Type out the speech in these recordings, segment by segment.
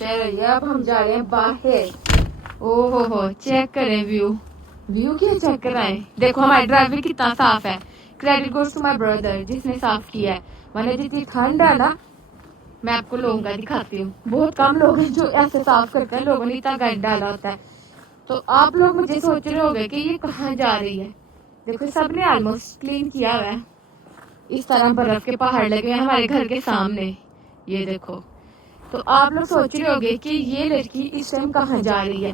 चलो अब हम जा रहे हैं बाहर। ओहो हो, चेक करें व्यू क्या चेक कराएं। देखो हमारा ड्राइवर कितना साफ है। Credit goes to my brother जिसने साफ किया है। मैंने जितनी ठंड है ना, मैं आपको लोगों का दिखाती हूँ। बहुत कम लोग हैं जो ऐसे साफ करते हैं, लोगों ने इतना गंद डाला होता है। तो आप लोग मुझे सोच रहे होंगे कि ये कहाँ जा रही है। देखो सबने ऑलमोस्ट क्लीन किया हुआ है। इस तरह बर्फ के पहाड़ लगे हैं हमारे घर के सामने, ये देखो। तो आप लोग सोच रहे होंगे कि ये लड़की इस टाइम कहाँ जा रही है।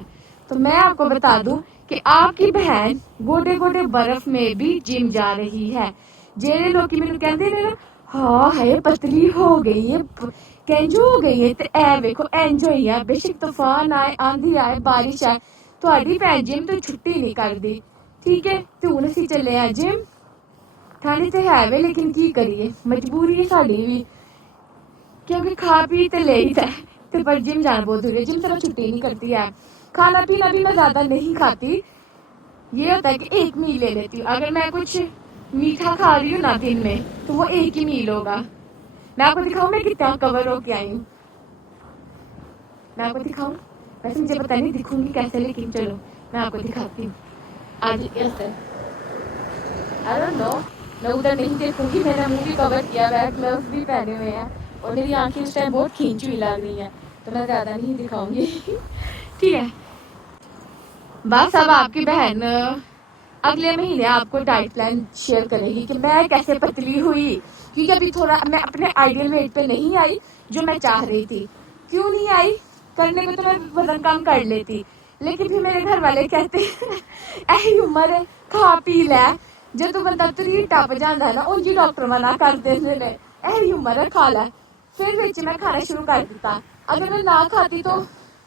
तो मैं आपको बता दूं कि आपकी बहन गोडे गोडे बर्फ में भी जिम जा रही है। जेरे लोग मैनू कहते ने ना, हाँ है पतली हो गई है, कैंजो हो गई है। ते ए देखो इंज होई है, बेशक तूफान आए, आंधी आए, बारिश आए, ਤੁਹਾਡੀ ਭੈਣ जिम तो छुट्टी नहीं करती। ठीक है, तो ਹੁਣ ਅਸੀਂ ਚੱਲੇ ਆ जिम। ਠੰਡ ਤੇ ਹੈ ਵੇ, लेकिन की करिए, मजबूरी है साड़ी भी, क्योंकि खा पी तो ले ही है। तो पर जिम जाना बहुत जरूरी है। जिम सिर्फ छुट्टी नहीं करती है। खाना पीना भी मैं ज्यादा नहीं खाती। ये होता है कि एक मील ले लेती हूँ। अगर मैं कुछ मीठा खा रही हूँ ना दिन में, तो वो एक ही मील होगा। मैं आपको दिखाऊं मैं कितना कवर होके आई हूँ। मैं आपको दिखाऊं, वैसे मुझे पता नहीं दिखूंगी कैसे, लेकिन चलो मैं आपको दिखाती हूँ आज कैसे। आई डोंट नो, मैं उधर नहीं देखूंगी। मैंने मुंह भी कवर किया हुआ है, ग्लव्स भी पहने हुए हैं, और मेरी आंखें इस टाइम बहुत खींची हुई लग रही हैं, तो मैं ज़्यादा नहीं दिखाऊंगी। ठीक है, बस अब आपकी बहन अगले महीने आपको डाइट प्लान शेयर करेगी कि मैं कैसे पतली हुई। क्योंकि अभी थोड़ा मैं अपने आइडियल वेट पे नहीं आई जो मैं चाह रही थी। क्यों नहीं आई? करने को तो मैं वजन कम कर लेती, लेकिन फिर मेरे घर वाले कहते ऐसी उम्र है, खा पी लै। जो तू बंदा 3 टप जाता है ना, उनकी डॉक्टर मना कर देते ने, ऐसी उम्र है खा लै। फिर बिच मैं खाना शुरू कर दिता। अगर मैं ना खाती तो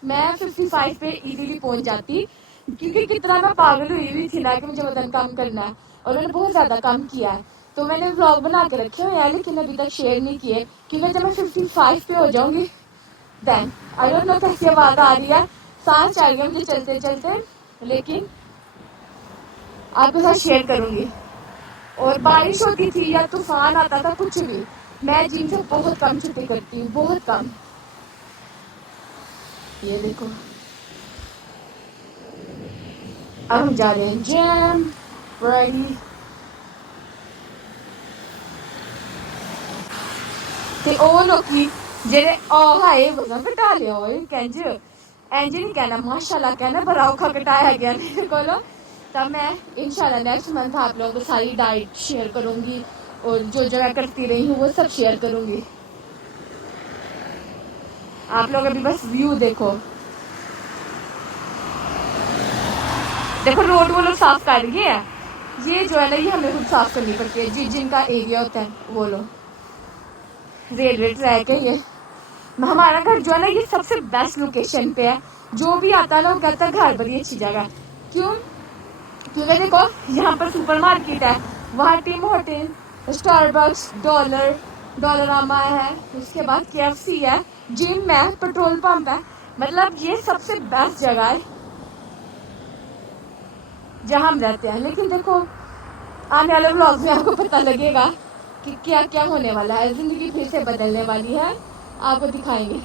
मैं 55 पे इजीली पहुंच जाती, क्योंकि कितना मैं पागल हुई हुई थी ना कि मुझे वजन कम करना है, और मैंने बहुत ज्यादा कम किया है। तो मैंने व्लॉग बना के रखे हुए हैं, लेकिन अभी तक शेयर नहीं किए, क्योंकि जब मैं 55 पे हो जाऊंगी देन आई डोंट नो कैसी आवाज आ रही है, सांस चल रही है मुझे चलते चलते, लेकिन आपके साथ शेयर करूंगी। और बारिश होती थी या तूफान आता था, कुछ भी, मैं जिम से बहुत कम छुट्टी करती हूँ, बहुत कम। ये देखो अब हम जा रहे हैं जिम रेडी। ते ओ लोकी जेरे ओ हाय वजन घटा लिया होए कैंज इंज नहीं कहना, माशाल्लाह कहना, बड़ा औखा घटाया गया मेरे को। तब मैं इंशाल्लाह नेक्स्ट मंथ आप लोगों को सारी डाइट शेयर करूंगी, और जो जो मैं करती रही हूँ वो सब शेयर करूंगी। आप लोग अभी बस व्यू देखो, देखो रोड वो लोग साफ कर रही है। ये जो है ना, ये हमें खुद साफ करनी पड़ती है, जिनका एरिया होता है वो लोग। रेलवे ट्रैक है ये। हमारा घर जो है ना, ये सबसे बेस्ट लोकेशन पे है। जो भी आता है ना वो कहता है घर बड़ी अच्छी जगह। क्यों? क्योंकि देखो यहाँ पर सुपर मार्केट है, वहाँ टीम होटल, स्टारबक्स, डॉलरामा है, उसके बाद KFC है, जिम है, पेट्रोल पंप है। मतलब ये सबसे बेस्ट जगह है जहाँ हम रहते हैं। लेकिन देखो आने वाले व्लॉग में आपको पता लगेगा कि क्या क्या होने वाला है। जिंदगी फिर से बदलने वाली है, आपको दिखाएंगे।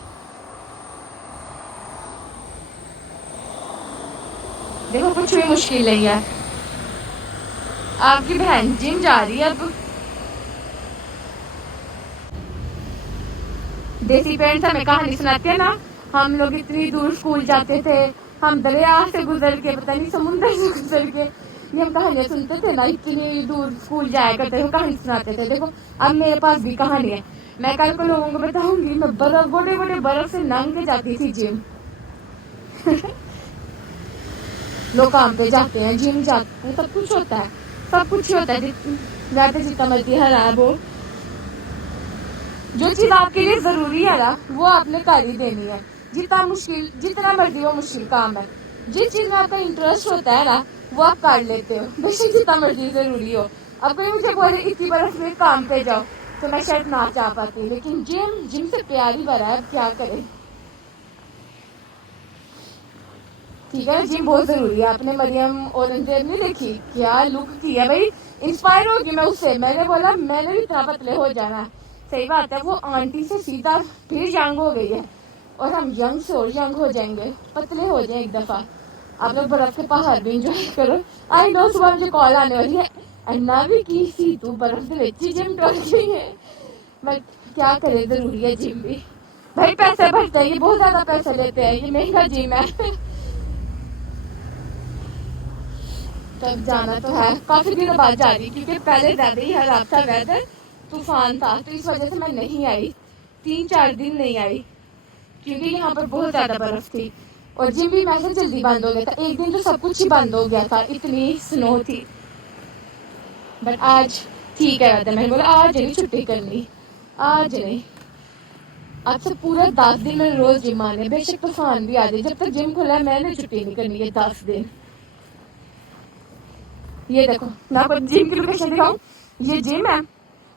देखो कुछ भी मुश्किल नहीं है। आपकी बहन जिम जा रही है अब। देसी पेरेंट्स हमें कहानी सुनाते हैं ना, हम लोग इतनी दूर स्कूल जाते थे, हम दरिया से गुजर के, पता नहीं समुद्र से गुजर के, ये हम कहानियां सुनते थे ना, इतनी दूर स्कूल जाया करते थे, कहानी सुनाते थे। देखो अब मेरे पास भी कहानी है, मैं कल को लोगों को बताऊंगी। मैं बर्फ गोडे गोडे बर्फ से नंग के जाती थी जिम। लोग काम पे जाते हैं, जिम जाते हैं, सब कुछ होता है, सब कुछ होता है। जाते जितना मर्जी हरा वो, जो चीज आपके लिए जरूरी है ना वो आपने कर ही देनी है। जितना मुश्किल, जितना मर्जी वो मुश्किल काम है, जिस चीज में आपका इंटरेस्ट होता है ना वो आप कर लेते हो, बेशक जितना मर्जी जरूरी हो। अब कोई मुझे बोले इतनी बर्फ में काम पे जाओ, तो मैं शायद ना जा पाती, लेकिन जिम से प्यार ही भरा है, अब क्या करें। ठीक है, जिम बहुत जरूरी है। आपने मरियम औरंगजेब नहीं देखी, क्या लुक की है भाई, इंस्पायर होगी मैं उससे। मैंने बोला मैंने भी इतना पतले हो जाना है। सही बात है, वो आंटी से सीधा फिर यंग हो गई है। और हम यंग से और यंग हो जाएंगे, पतले हो जाए एक दफा। आप लोग बर्फ के पहाड़ भी इंजॉय करो। आई नो सुबह मुझे कॉल आने वाली है, अन्ना भी की सी तू बर्फ के ਵਿੱਚ जिम टोल गई है। बट क्या करे, जरूरी है जिम भी भाई, पैसे भरते हैं, ये बहुत ज्यादा पैसे लेते हैं, ये महंगा जिम है। तब जाना तो है, काफी दिनों बाद जा रही, क्योंकि पहले ज्यादा ही खराब था वेदर, तूफान था, तो इस वजह से मैं नहीं आई, 3-4 दिन नहीं आई, क्योंकि यहाँ पर बहुत ज्यादा बर्फ थी। और जिम भी मैं से जल्दी बंद हो गया था, एक दिन तो सब कुछ ही बंद हो गया था, इतनी स्नो थी। बट आज ठीक है वेदर, मैंने बोला आज नहीं छुट्टी करनी, आज नहीं, आज से पूरा 10 दिन मैंने रोज जिम आने, बेशक तूफान भी आ जाए, जब तक जिम खुला है मैंने छुट्टी नहीं करनी है 10 दिन। ये देखो मैं आपको जिम की लोकेशन दिखाऊं, ये जिम है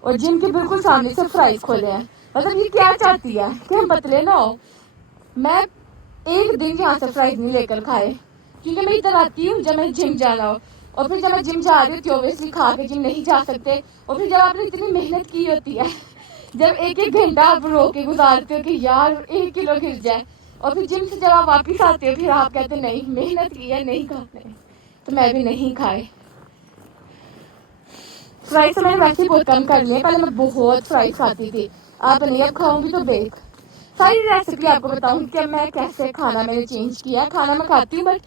और जिम के बिल्कुल सामने से फ्राइज खोले हैं। मतलब ये क्या चाहती है कि हम पतले ना हो। मैं एक दिन यहाँ से फ्राइज नहीं लेकर खाए, क्योंकि मैं इधर आती हूँ जब मैं जिम जाना हो, और फिर जब मैं जिम जा रही हूँ तो ऑब्वियसली खा के जिम नहीं जा सकते। और फिर जब आपने इतनी मेहनत की होती है, जब एक एक घंटा आप रो के गुजारते हो कि यार 1 किलो गिर जाए, और फिर जिम से जब आप वापिस आते हो फिर आप कहते नहीं मेहनत की है नहीं खाते, तो मैं भी नहीं खाए। फ्राइज तो मैंने वैसे ही बहुत कम कर लिया, पहले मैं बहुत फ्राइज खाती थी, अब नहीं, अब खाऊंगी तो बेक। सारी रेसिपी आपको बताऊंगी कि मैं कैसे खाना मैंने चेंज किया है, खाना मैं खाती हूँ बट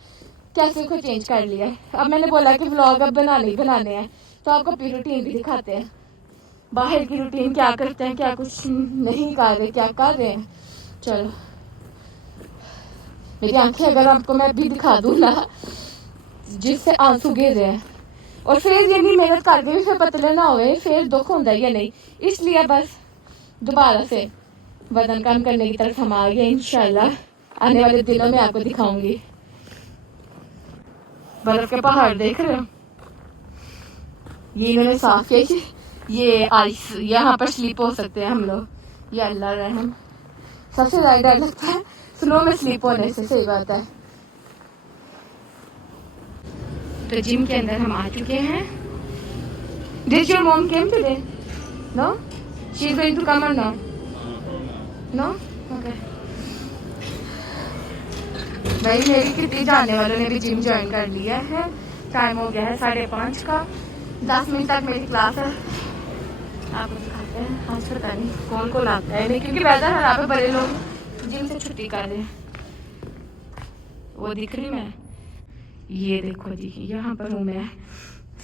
कैसे को चेंज कर लिया है। अब मैंने बोला कि व्लॉग अब बनाने हैं, तो आपको अपनी रूटीन भी दिखाते हैं, बाहर की रूटीन क्या करते हैं, क्या कुछ नहीं कर रहे, क्या कर रहे हैं। चलो मेरी आंखें अगर आपको मैं अभी दिखा दूँ ना, जिससे आंसू गिर रहे हैं, और फिर यही मेहनत करके भी फिर पतले ना हुए, फिर दुख होता है या नहीं, इसलिए बस दोबारा से वजन कम करने की तरफ हम आ गए। इंशाल्लाह आने वाले दिनों में आपको दिखाऊंगी। बर्फ के पहाड़ देख रहे हो, ये इन्होंने साफ किया, ये आइस, यहाँ पर स्लीप हो सकते हैं हम लोग, ये अल्लाह रहम। सबसे ज्यादा डर लगता है स्नो में स्लीप होने से, सही बात है। तो जिम के अंदर हम आ चुके हैं। Did your mom came today? No? She's going to come or no? No? Okay. भाई मेरी कितनी जानने वालों ने भी जिम ज्वाइन कर लिया है। टाइम हो गया है 5:30 का, 10 मिनट तक मेरी क्लास है। आपको दिखाते हैं, आज पता नहीं कौन कौन आता है, नहीं क्योंकि वेदर खराब है, बड़े लोग जिम से छुट्टी कर रहे हैं। वो दिख रही मैं, ये देखो जी, यहाँ पर हूँ मैं,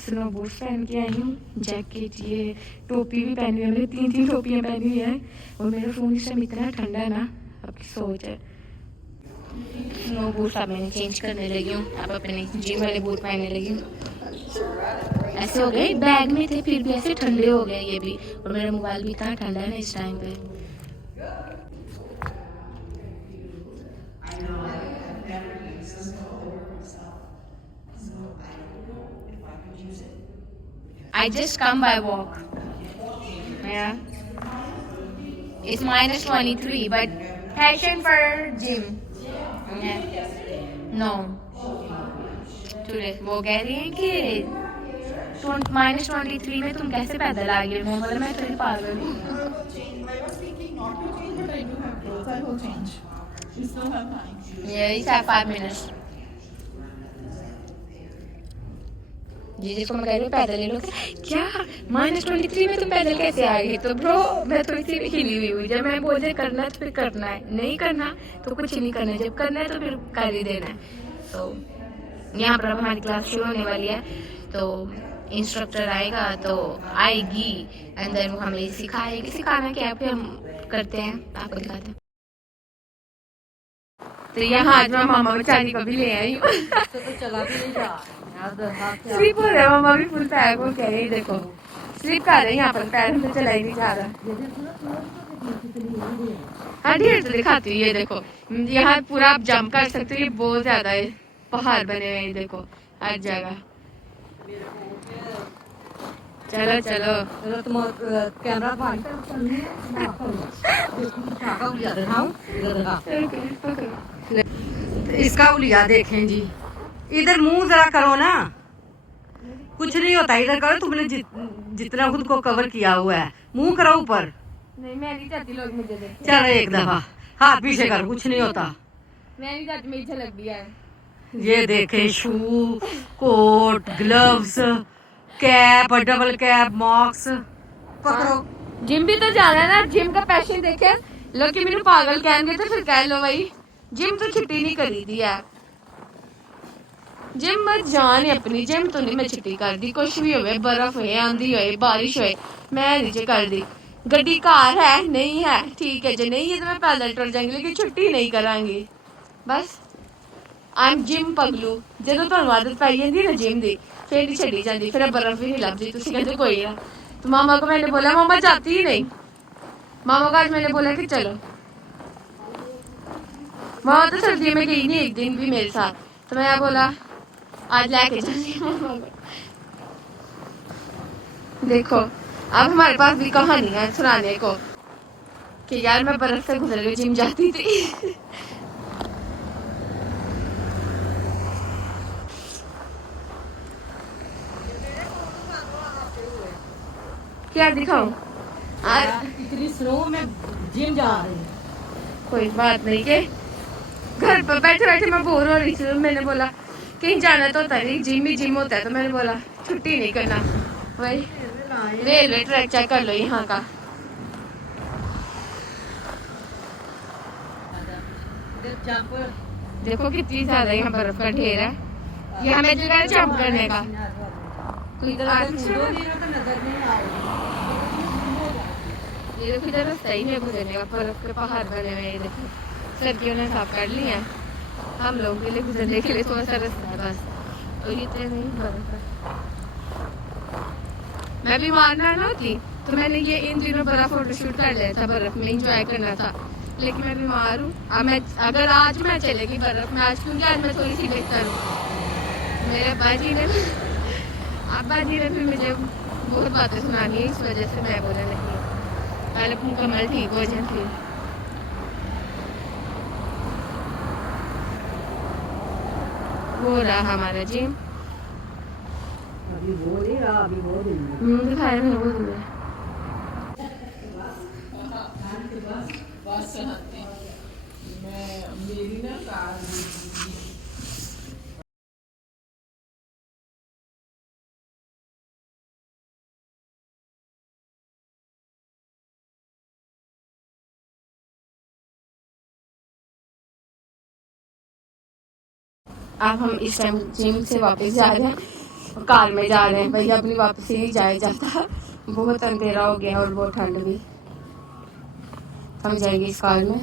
स्नो बूट पहन के आई हूँ, जैकेट, ये टोपी भी पहनी हुई है, मैंने 3 टोपियाँ पहनी हुई है, और मेरा फ़ोन इस टाइम इतना ठंडा है ना, आपकी सोच है। स्नो बूट अब मैंने चेंज करने लगी हूँ, अब अपने जिम वाले बूट पहनने लगी हूँ। ऐसे हो गए, बैग में थे फिर भी ऐसे ठंडे हो गए ये भी, और मेरा मोबाइल भी इतना ठंडा है ना इस टाइम पे। I just come by walk. Yeah. It's -23, but passion for gym. Yeah. No. Today वो कह रही है कि -23 में तुम कैसे पैदल आ गए? मैं बोला मैं थोड़ी पागल हूँ। Yeah, it's at 5 minutes. जी जिसको मैं कह रही हूँ पैदल ले लो, क्या -23 में तुम पैदल कैसे आ गए? तो ब्रो मैं थोड़ी सी हिली हुई, जब मैं बोल करना है तो फिर करना है, नहीं करना तो कुछ नहीं करना है, जब करना है तो फिर कर ही देना है। तो यहाँ पर अब हमारी क्लास शुरू होने वाली है, तो इंस्ट्रक्टर आएगा तो आएगी अंदर, वो हमें सिखाएगी, सिखाना क्या फिर हम करते हैं, आपको दिखाते हैं। तो यहाँ आज मैं मामा बेचारी को भी ले आई हूँ। चला भी नहीं जा स्लिप हो रहा है, मामा भी फुल पैर को कह रही, देखो स्लिप कर रहे हैं, यहाँ पर पैर से चला ही नहीं जा रहा। हाँ ढेर तो दिखाती हूँ, ये देखो यहाँ पूरा आप जंप कर सकते हो, ये बहुत ज्यादा है, पहाड़ बने हुए हैं, देखो हर जगह। चलो चलो तुम कैमरा इसका उलिया देखें जी, इधर मुंह जरा करो ना, कुछ नहीं होता, इधर करो, तुमने जितना खुद को कवर किया हुआ है, मुंह करो ऊपर। नहीं मैं नहीं चाहती लोग मुझे देखें। चलो एक दफा हाथ पीछे कर, कुछ नहीं होता। मैं नहीं जाती, मेरी झलक भी है। ये देखे shoe, coat, gloves, cap, double cap, मॉक्स। पकड़ो। जिम भी तो जाना है ना, जिम का पैशन देखे लोग कि मैंने पागल कहेंगे तो फिर कह लो भाई जिम तो छुट्टी नहीं करी दी है। जिम मत जान अपनी, जिम तो नहीं मैं छुट्टी कर दी, कुछ भी होवे, बर्फ होए, आंधी होए, बारिश होए, मैं नीचे कर दी। गड्डी कार है नहीं है ठीक है, जो नहीं है तो मैं पैदल टुर जाऊंगी, लेकिन छुट्टी नहीं करांगी बस। आई एम जिम पगलू। ਜਦੋਂ ਤੁਹਾਨੂੰ ਆਦਤ ਪੈ ਜਾਂਦੀ ਨਾ जिम ਦੀ फिर नहीं छड़ी जाती, फिर बर्फ भी नहीं लगती, तुसी कहते कोई ना। तो मामा को मैंने बोला मामा जाती ही नहीं, मामा को आज मैंने बोला कि चलो, मामा तो सर्दी में गई नहीं एक दिन भी मेरे साथ, तो मैं बोला आज लेके चलती हूँ मामा को। देखो अब हमारे पास भी कहानी है सुनाने को कि यार मैं बर्फ से गुजर के जिम जाती थी। क्या दिखाऊं? आज इतनी स्नो में जिम जा रही है। कोई बात नहीं के घर पर बैठे बैठे मैं बोर हो रही थी, मैंने बोला कहीं जाना तो होता नहीं, जिम ही जिम होता है, तो मैंने बोला छुट्टी नहीं करना। वही रेलवे ट्रैक चेक कर लो यहाँ का। देखो कितनी ज्यादा यहाँ बर्फ का ढेर है, ये हमें जगह है जंप करने का। कोई इधर ये देखो इधर रास्ता ही नहीं गुजरने का, बर्फ के पहाड़ बने हुए हैं, देखो सर्दियों ने साफ कर ली है, हम लोगों के लिए गुजरने के लिए थोड़ा सा रास्ता है बस, और ये तो नहीं बर्फ है। मैं बीमार ना होती तो मैंने ये इन दिनों बड़ा फोटोशूट कर लिया था, बर्फ में इंजॉय करना था, लेकिन मैं बीमार हूँ। अब मैं अगर आज मैं चलेगी बर्फ में आज, क्योंकि आज मैं थोड़ी सी बेहतर हूँ। मेरे अब्बा जी ने फिर मुझे बहुत बातें सुनानी है, इस वजह से मैं बोला नहीं पहले मुकम्मल ठीक हो जाए फिर। वो रहा हमारा जिम, अभी वो नहीं रहा, अभी वो नहीं। दिखाया मैंने वो तुम्हें। मेरी ना कार अब हम इस टाइम जिम से वापस जा रहे हैं, कार में जा रहे हैं, भैया अपनी वापसी नहीं जाया जाता, बहुत अंधेरा हो गया और बहुत ठंड भी। हम जाएंगे इस कार में।